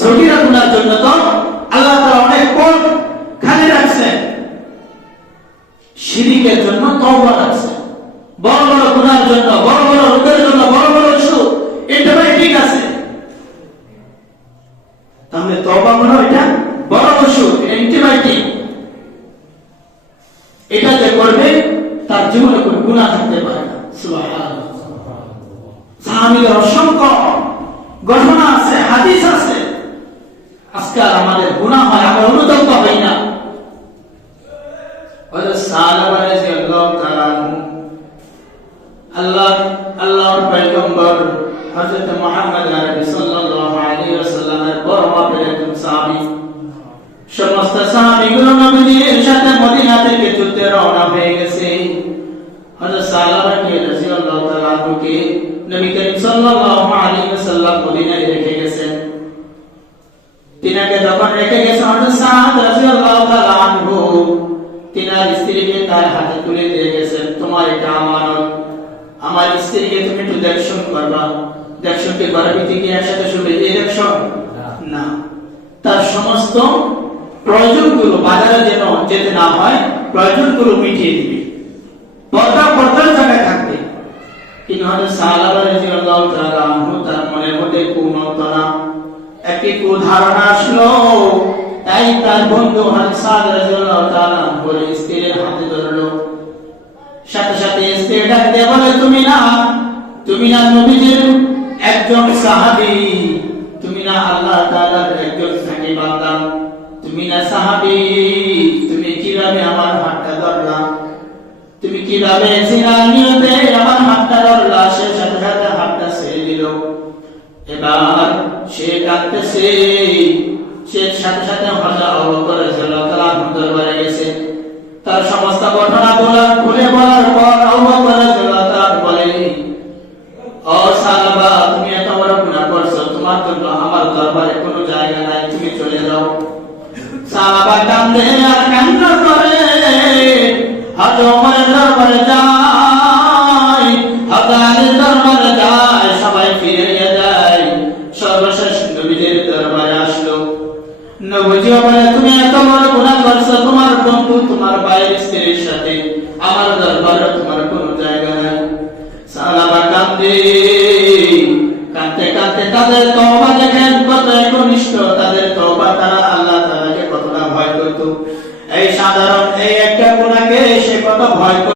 সগীরা গুনার জন্য তো আল্লাহ তাআলা অনেক পথ খালি রাখছেন, শিরকের জন্য তওবা রাখছেন, বড় বড় গুনার জন্য, বড় বড় রোগের জন্য, বড় বড় অসুখ, এটা ভাই ঠিক আছে। তাহলে তওবা মনে এটা বড় অসুখ, অ্যান্টিবায়োটিক। এটা যে করবে তার জীবনে কোনো গুনাহ থাকতে পারে না। সুবহানাল্লাহ। সাহাবীদের অসংখ্য ঘটনা আছে, হাদিস আছে। আজকাল আমাদের গুনাহ হয়, আমরা অনুতপ্ত হই না। হযরত সাহাবা রাদিয়াল্লাহু তাআলা আল্লাহর পয়গম্বর হযরত মুহাম্মদ আরবি সাল্লাল্লাহু আলাইহি ওয়াসাল্লামের বড় মাপের একজন সাহাবী। সমস্ত সাহাবীগুলো নবীর সাথে মদিনা থেকে যুদ্ধে রওনা হয়ে গেছে। হযরত সাহাবা রাদিয়াল্লাহু তাআলা কে নবী করিম সাল্লাল্লাহু আলাইহি ওয়াসাল্লাম মদিনায় রেখে গেছেন। তিনাকে যখন রেখে গেছেন হযরত সাদ রাদিয়াল্লাহু তাআলা আনহু তিনার স্ত্রীকে তার হাতে তুলে দিয়ে গেছেন, তোমার এটা আমানত, আমার স্ত্রীকে তুমি একটু দেখশন করবা। দেখশন কি গর্ভবতী কি একসাথে শুবে এই দেখশন না, তার সমস্ত প্রয়োজনগুলো বাজারে যেন যেতে না হয়, প্রয়োজনগুলো মিটিয়ে দিবে, পর্দার জায়গায় থাকবে। কিন্তু হযরত সাহাবা রাদিয়াল্লাহু তাআলা আনহু তার মনের মধ্যে কুমন্ত্রণা, একটি কুধারণা আসলো। তাই তার বন্ধু হযরত সাদ রাদিয়াল্লাহু তাআলা আনহুর স্ত্রীর হাতে ধরলো। সাথে সাথে স্ত্রী ডাক দিয়ে বলে, তুমি না নবীজির একজন সাহাবী, তুমি না আল্লাহ তাআলার একজন সাকি বান্দা, তুমি না সাহাবী, তুমি কিভাবে আমার হাতটা ধরলা? তুমি কিভাবে জিনার নিয়তে আমার হাতটা ধরলা? সে সাথে সাথে হাতটা ছেড়ে দিল। এবার সে কাঁদতেছে, সে সাথে সাথে হযরত আবু বকর রাদিয়াল্লাহু তাআলা দরবারে গেছে। তার সমস্ত ঘটনাগুলো খুলে বলার পর আবু বকর রাদিয়াল্লাহু তাআলা বলে, ও সাহাবা, তুমি এত বড় গুনাহ করছো, তোমার জন্য আমার দরবারে কোনো জায়গা নাই, তুমি চলে যাও। সাহাবা কাঁদে আর কান্না করে, হযরত ওমরের দরবারে যায়, হযরত আলীর দরবারে যায়, সবাই ফিরে যায়। সর্বশেষ নবীজির দরবারে আসলো। নবীজি বলে, তুমি এত বড় গুনাহ করছো, তোমার বন্ধু তোমার ভাইয়ের স্ত্রীর সাথে আমার দরবারে তোমার